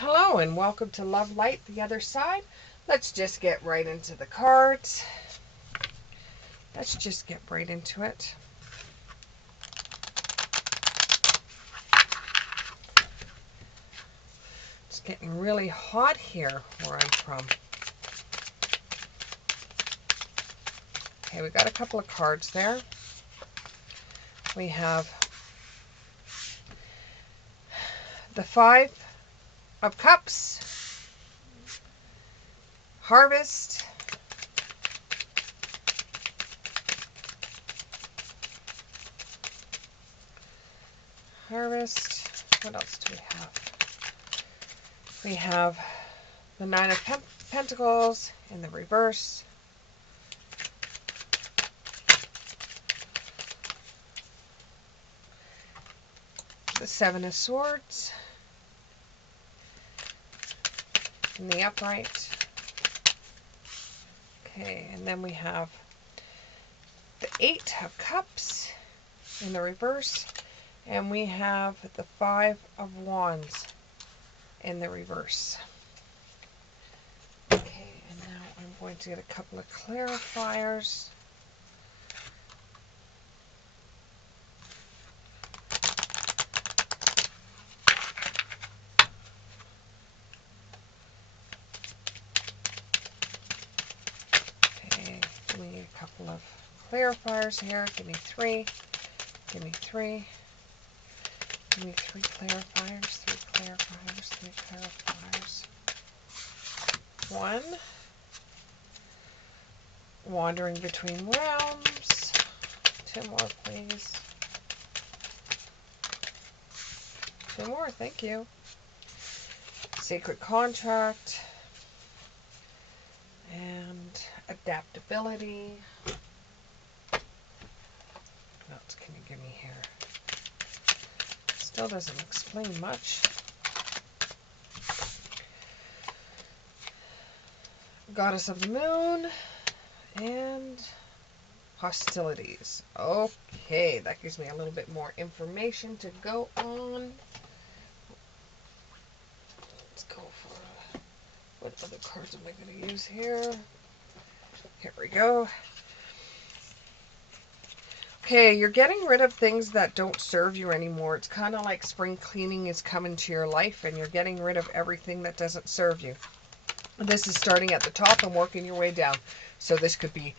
Hello and welcome to Love Light, the other side. Let's just get right into the cards. Let's just get right into it. It's getting really hot here where I'm from. Okay, we got a couple of cards there. We have the Five of Cups, Harvest, what else do we have? We have the Nine of Pentacles in the reverse, the Seven of Swords in the upright. Okay, and then we have the Eight of Cups in the reverse, and we have the Five of Wands in the reverse. Okay, and now I'm going to get a couple of clarifiers. Okay, we need a couple of clarifiers here. Give me three. Give me three. Give me three clarifiers. Three clarifiers. Three clarifiers. One. Wandering between realms. Two more, please. Two more, thank you. Sacred contract. And adaptability. What else can you give me here? Still doesn't explain much. Goddess of the Moon and hostilities. Okay, that gives me a little bit more information to go on. Let's go for what other cards am I going to use here? Here we go. Okay, you're getting rid of things that don't serve you anymore. It's kind of like spring cleaning is coming to your life and you're getting rid of everything that doesn't serve you. This is starting at the top and working your way down. So this could be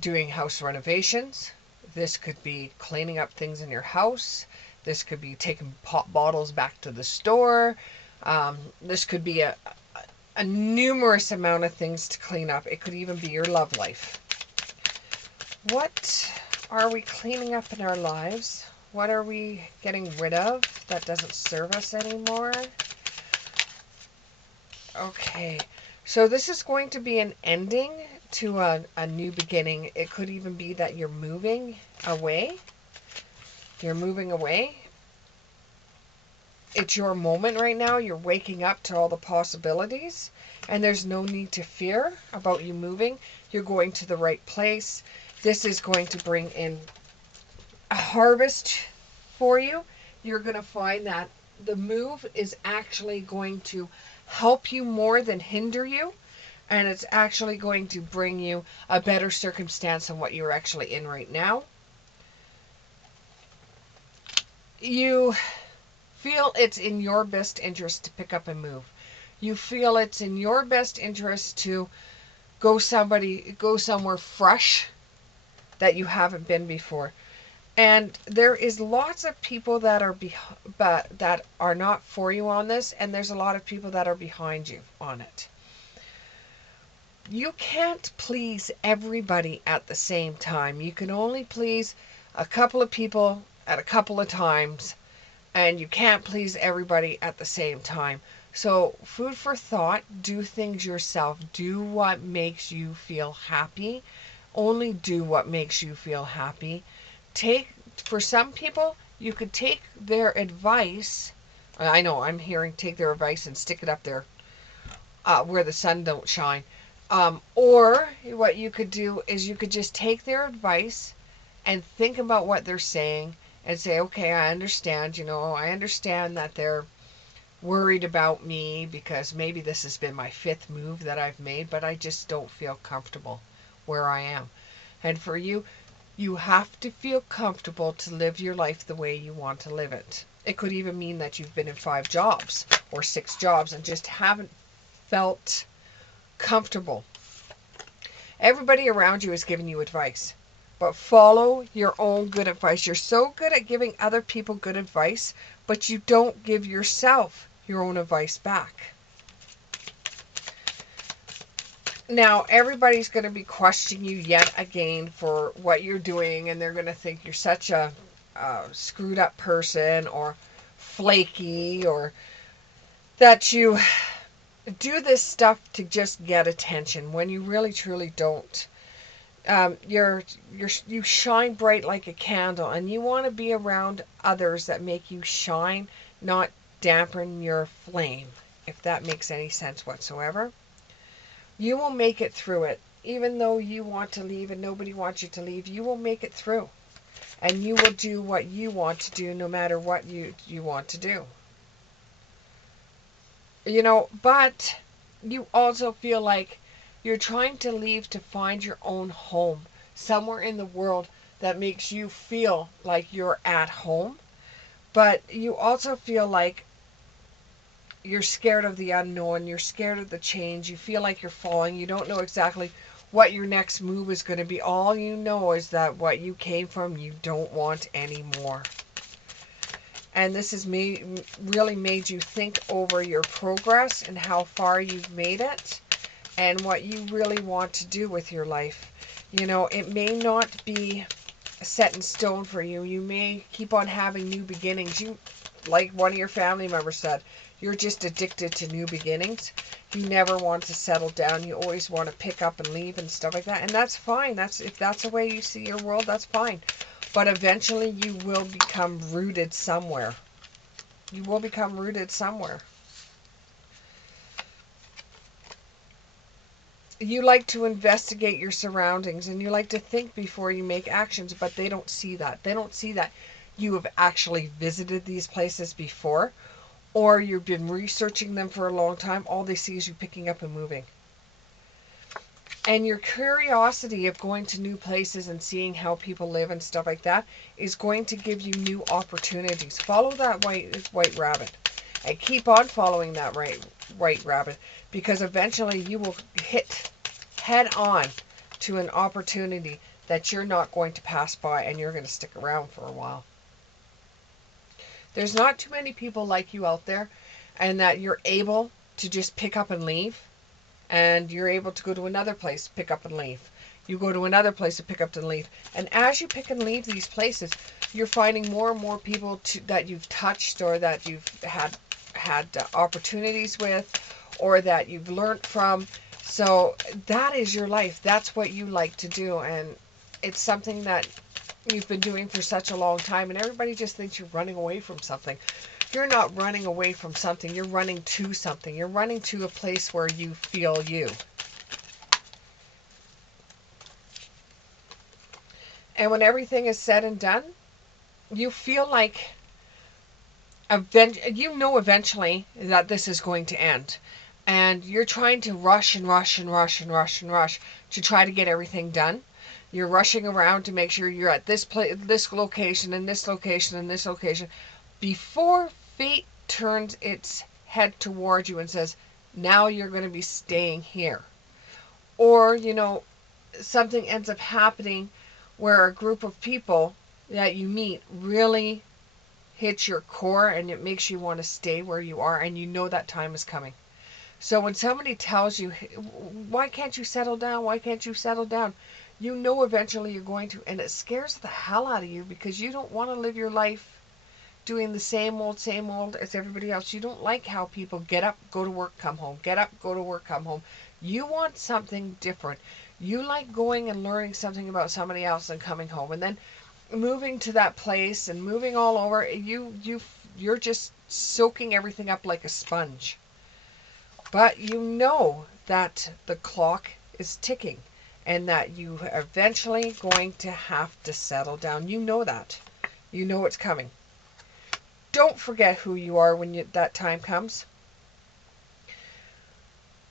doing house renovations. This could be cleaning up things in your house. This could be taking pop bottles back to the store. This could be a numerous amount of things to clean up. It could even be your love life. What are we cleaning up in our lives? What are we getting rid of that doesn't serve us anymore? Okay, so this is going to be an ending to a new beginning. It could even be that you're moving away. You're moving away. It's your moment right now. You're waking up to all the possibilities, and there's no need to fear about you moving. You're going to the right place. This is going to bring in a harvest for you. You're going to find that the move is actually going to help you more than hinder you, and it's actually going to bring you a better circumstance than what you're actually in right now. You feel it's in your best interest to pick up and move. You feel it's in your best interest to go somewhere fresh that you haven't been before. And there is lots of people that are that are not for you on this, and there's a lot of people that are behind you on it. You can't please everybody at the same time. You can only please a couple of people at a couple of times, and you can't please everybody at the same time. So, food for thought, do things yourself. Do what makes you feel happy. Only do what makes you feel happy. For some people, you could take their advice. I know, I'm hearing take their advice and stick it up there where the sun don't shine. Or what you could do is you could just take their advice and think about what they're saying and say, okay, I understand, I understand that they're worried about me because maybe this has been my fifth move that I've made, but I just don't feel comfortable where I am. And for you, you have to feel comfortable to live your life the way you want to live it. It could even mean that you've been in 5 jobs or 6 jobs and just haven't felt comfortable. Everybody around you is giving you advice, but follow your own good advice. You're so good at giving other people good advice, but you don't give yourself your own advice back. Now, everybody's going to be questioning you yet again for what you're doing, and they're going to think you're such a screwed up person or flaky, or that you do this stuff to just get attention when you really truly don't. You shine bright like a candle, and you want to be around others that make you shine, not dampen your flame, if that makes any sense whatsoever. You will make it through it. Even though you want to leave and nobody wants you to leave, you will make it through. And you will do what you want to do no matter what you want to do. But you also feel like you're trying to leave to find your own home somewhere in the world that makes you feel like you're at home. But you also feel like you're scared of the unknown. You're scared of the change. You feel like you're falling. You don't know exactly what your next move is going to be. All you know is that what you came from, you don't want anymore. And this has really made you think over your progress and how far you've made it and what you really want to do with your life. It may not be set in stone for you. You may keep on having new beginnings. Like one of your family members said, you're just addicted to new beginnings. You never want to settle down. You always want to pick up and leave and stuff like that. And that's fine. If that's the way you see your world, that's fine. But eventually you will become rooted somewhere. You will become rooted somewhere. You like to investigate your surroundings and you like to think before you make actions, but they don't see that. They don't see that you have actually visited these places before, or you've been researching them for a long time. All they see is you picking up and moving. And your curiosity of going to new places and seeing how people live and stuff like that is going to give you new opportunities. Follow that white rabbit and keep on following that white rabbit, because eventually you will hit head on to an opportunity that you're not going to pass by, and you're going to stick around for a while. There's not too many people like you out there, and that you're able to just pick up and leave, and you're able to go to another place, pick up and leave. You go to another place to pick up and leave. And as you pick and leave these places, you're finding more and more people that you've touched, or that you've had opportunities with, or that you've learned from. So that is your life. That's what you like to do, and it's something that you've been doing for such a long time, and everybody just thinks you're running away from something. You're not running away from something. You're running to something. You're running to a place where you feel you. And when everything is said and done, you feel like eventually that this is going to end. And you're trying to rush and rush and rush and rush and rush to try to get everything done. You're rushing around to make sure you're at this place, this location, and this location, and this location, before fate turns its head towards you and says, now you're going to be staying here. Or, something ends up happening where a group of people that you meet really hits your core, and it makes you want to stay where you are, and you know that time is coming. So when somebody tells you, why can't you settle down? Why can't you settle down? You know eventually you're going to, and it scares the hell out of you, because you don't want to live your life doing the same old as everybody else. You don't like how people get up, go to work, come home, get up, go to work, come home. You want something different. You like going and learning something about somebody else and coming home, and then moving to that place and moving all over. You're just soaking everything up like a sponge. But you know that the clock is ticking, and that you are eventually going to have to settle down. You know that. You know it's coming. Don't forget who you are when that time comes.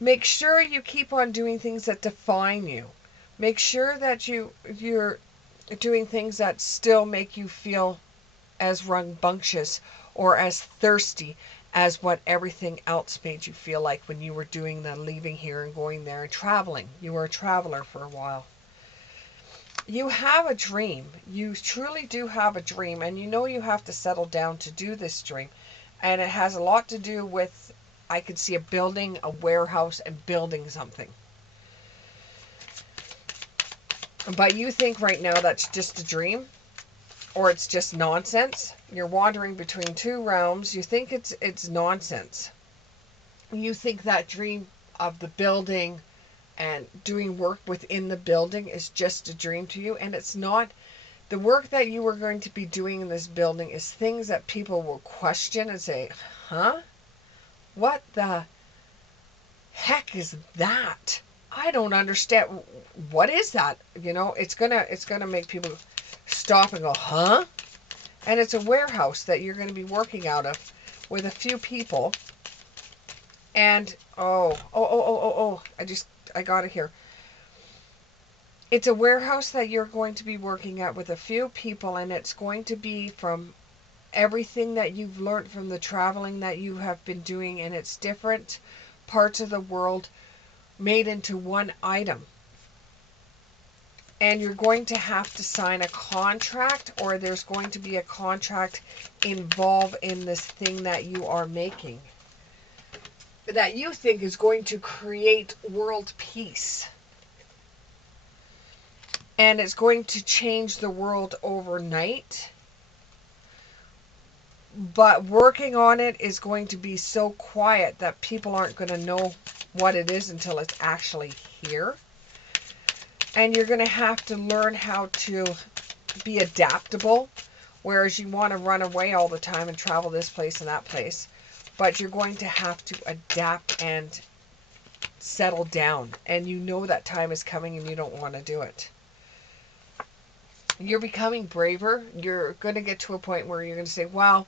Make sure you keep on doing things that define you. Make sure that you're doing things that still make you feel as rambunctious or as thirsty as what everything else made you feel like when you were doing the leaving here and going there and traveling. You were a traveler for a while. You have a dream. You truly do have a dream, and you know you have to settle down to do this dream. And it has a lot to do with, I could see a building, a warehouse, and building something. But you think right now that's just a dream, or it's just nonsense. You're wandering between two realms. You think it's nonsense. You think that dream of the building and doing work within the building is just a dream to you, and it's not. The work that you are going to be doing in this building is things that people will question and say, huh? What the heck is that? I don't understand. What is that? You know, it's gonna make people stop and go, huh? And it's a warehouse that you're going to be working out of with a few people. And I got it here. It's a warehouse that you're going to be working at with a few people, and it's going to be from everything that you've learned from the traveling that you have been doing, and it's different parts of the world made into one item. And you're going to have to sign a contract, or there's going to be a contract involved in this thing that you are making, that you think is going to create world peace. And it's going to change the world overnight. But working on it is going to be so quiet that people aren't going to know what it is until it's actually here. And you're going to have to learn how to be adaptable, whereas you want to run away all the time and travel this place and that place. But you're going to have to adapt and settle down. And you know that time is coming and you don't want to do it. You're becoming braver. You're going to get to a point where you're going to say, well,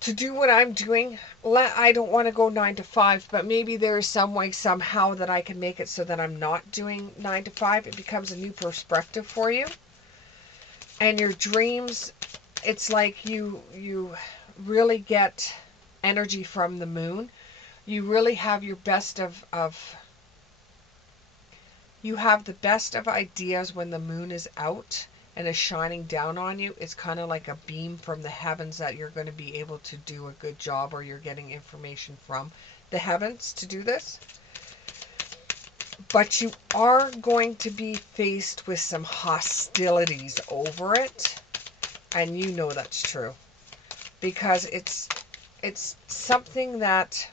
to do what I'm doing, I don't want to go 9 to 5, but maybe there is some way, somehow, that I can make it so that I'm not doing 9 to 5. It becomes a new perspective for you. And your dreams, it's like you really get energy from the moon. You really have your best you have the best of ideas when the moon is out and is shining down on you. It's kind of like a beam from the heavens that you're going to be able to do a good job, or you're getting information from the heavens to do this. But you are going to be faced with some hostilities over it. And you know that's true. Because it's something that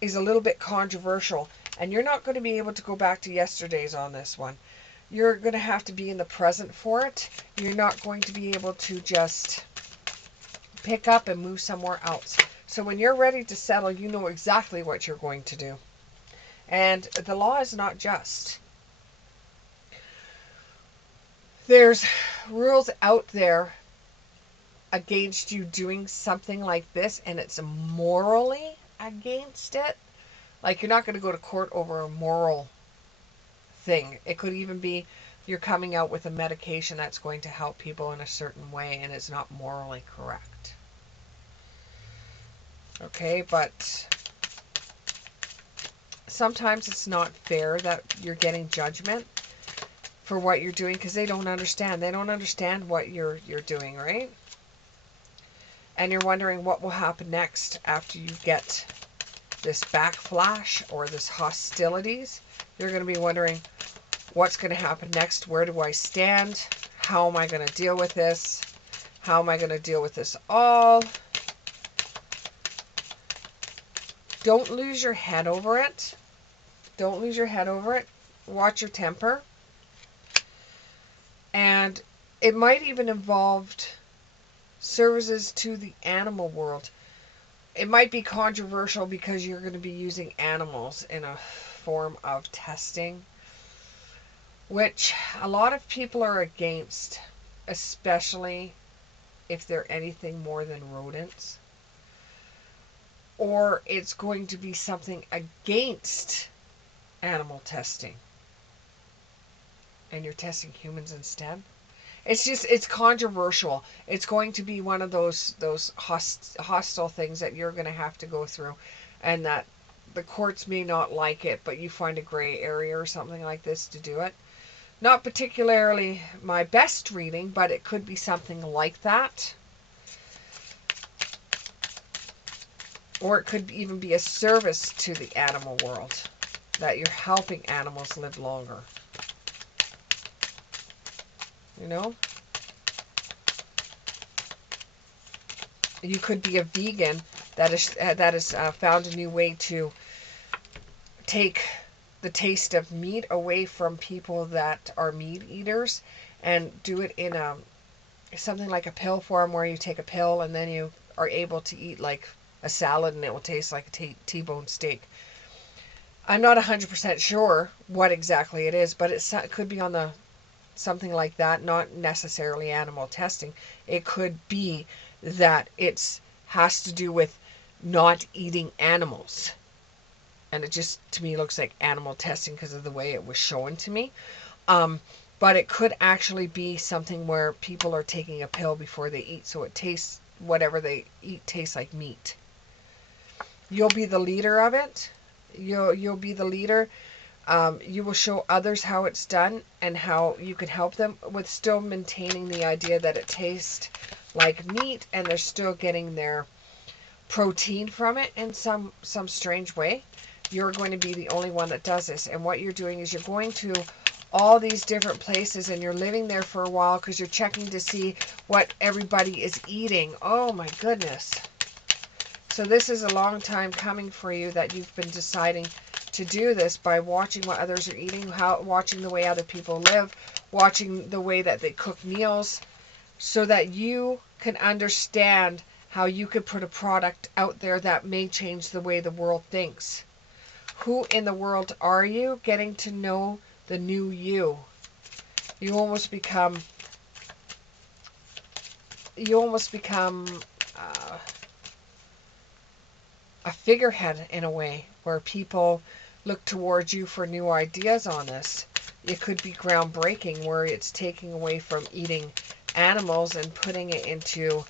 is a little bit controversial. And you're not going to be able to go back to yesterday's on this one. You're going to have to be in the present for it. You're not going to be able to just pick up and move somewhere else. So when you're ready to settle, you know exactly what you're going to do. And the law is not just. There's rules out there against you doing something like this, and it's morally against it. Like, you're not going to go to court over a moral thing. It could even be you're coming out with a medication that's going to help people in a certain way, and it's not morally correct. Okay, but sometimes it's not fair that you're getting judgment for what you're doing, because they don't understand. They don't understand what you're doing, right? And you're wondering what will happen next after you get this backflash or this hostilities. You're going to be wondering, what's going to happen next? Where do I stand? How am I going to deal with this? How am I going to deal with this all? Don't lose your head over it. Don't lose your head over it. Watch your temper. And it might even involve services to the animal world. It might be controversial because you're going to be using animals in a form of testing, which a lot of people are against, especially if they're anything more than rodents. Or it's going to be something against animal testing. And you're testing humans instead. It's controversial. It's going to be one of those hostile things that you're going to have to go through, and that the courts may not like it, but you find a gray area or something like this to do it. Not particularly my best reading, but it could be something like that. Or it could even be a service to the animal world, that you're helping animals live longer. You know? You could be a vegan that is found a new way to take the taste of meat away from people that are meat eaters, and do it in something like a pill form, where you take a pill and then you are able to eat like a salad and it will taste like a T-bone steak. I'm not 100% sure what exactly it is, but it could be on the something like that, not necessarily animal testing. It could be that it's has to do with not eating animals. And it just, to me, looks like animal testing because of the way it was shown to me. But it could actually be something where people are taking a pill before they eat, so it tastes, whatever they eat tastes like meat. You'll be the leader of it. You'll be the leader. You will show others how it's done and how you can help them, with still maintaining the idea that it tastes like meat and they're still getting their protein from it in some strange way. You're going to be the only one that does this. And what you're doing is you're going to all these different places and you're living there for a while because you're checking to see what everybody is eating. Oh my goodness. So this is a long time coming for you, that you've been deciding to do this by watching what others are eating, watching the way other people live, watching the way that they cook meals, so that you can understand how you could put a product out there that may change the way the world thinks. Who in the world are you? Getting to know the new you. You almost become a figurehead in a way, where people look towards you for new ideas on this. It could be groundbreaking, where it's taking away from eating animals and putting it into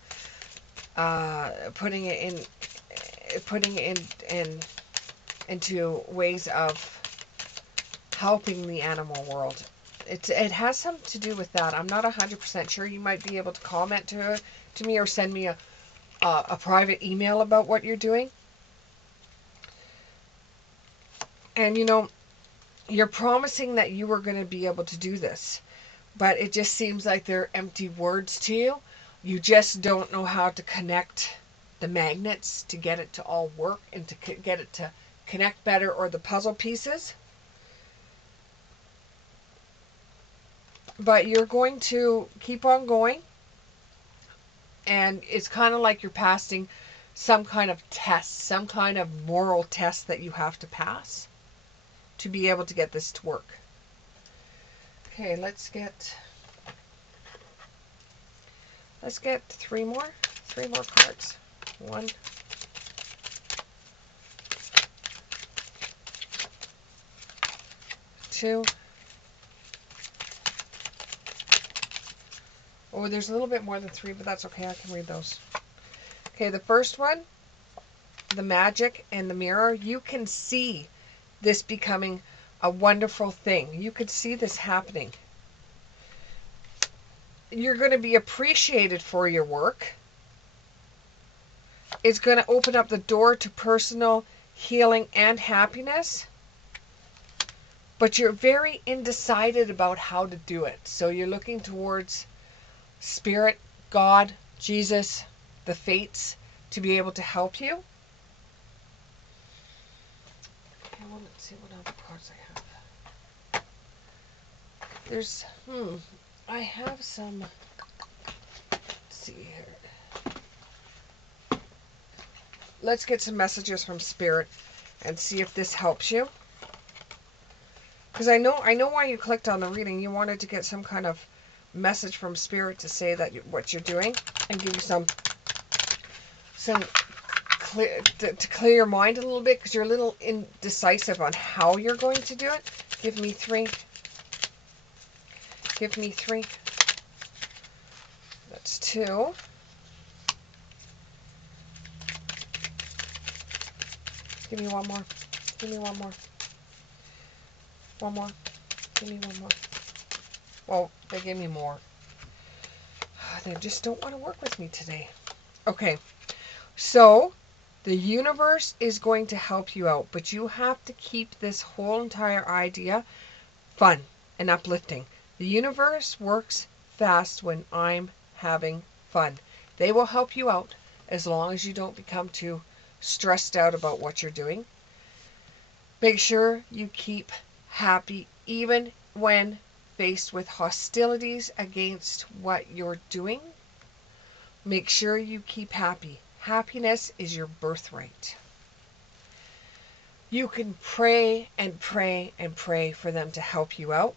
into ways of helping the animal world. It has something to do with that. I'm not 100% sure. You might be able to comment to me, or send me a private email about what you're doing. And you know, you're promising that you are going to be able to do this, but it just seems like they're empty words to you. You just don't know how to connect the magnets to get it to all work and to get it to connect better, or the puzzle pieces. But you're going to keep on going, and it's kind of like you're passing some kind of test, some kind of moral test that you have to pass to be able to get this to work. Okay, let's get three more cards. 1, 2. Oh, there's a little bit more than 3, but that's okay. I can read those. Okay, the first one, the magic and the mirror. You can see this becoming a wonderful thing. You could see this happening. You're going to be appreciated for your work. It's going to open up the door to personal healing and happiness. But you're very undecided about how to do it. So you're looking towards Spirit, God, Jesus, the fates, to be able to help you. Okay, well, let's see what other cards I have. There's, I have some, let's see here. Let's get some messages from Spirit and see if this helps you. Because I know why you clicked on the reading. You wanted to get some kind of message from Spirit to say that what you're doing, and give you some clear to clear your mind a little bit, because you're a little indecisive on how you're going to do it. Give me 3. Give me 3. That's 2. Give me 1 more. Give me 1 more. 1 more. Give me 1 more. Well, they gave me more. They just don't want to work with me today. Okay, so the universe is going to help you out, but you have to keep this whole entire idea fun and uplifting. The universe works fast when I'm having fun. They will help you out as long as you don't become too stressed out about what you're doing. Make sure you keep happy even when faced with hostilities against what you're doing. Make sure you keep happy. Happiness is your birthright. You can pray and pray and pray for them to help you out.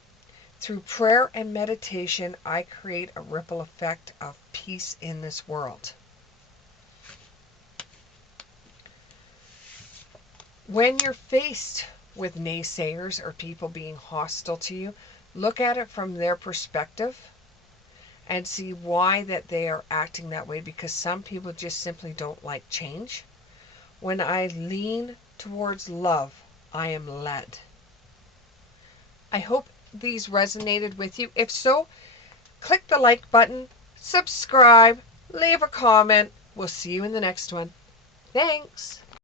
Through prayer and meditation, I create a ripple effect of peace in this world. When you're faced with naysayers or people being hostile to you, look at it from their perspective and see why that they are acting that way, because some people just simply don't like change. When I lean towards love, I am led. I hope these resonated with you. If so, click the like button, subscribe, leave a comment. We'll see you in the next one. Thanks.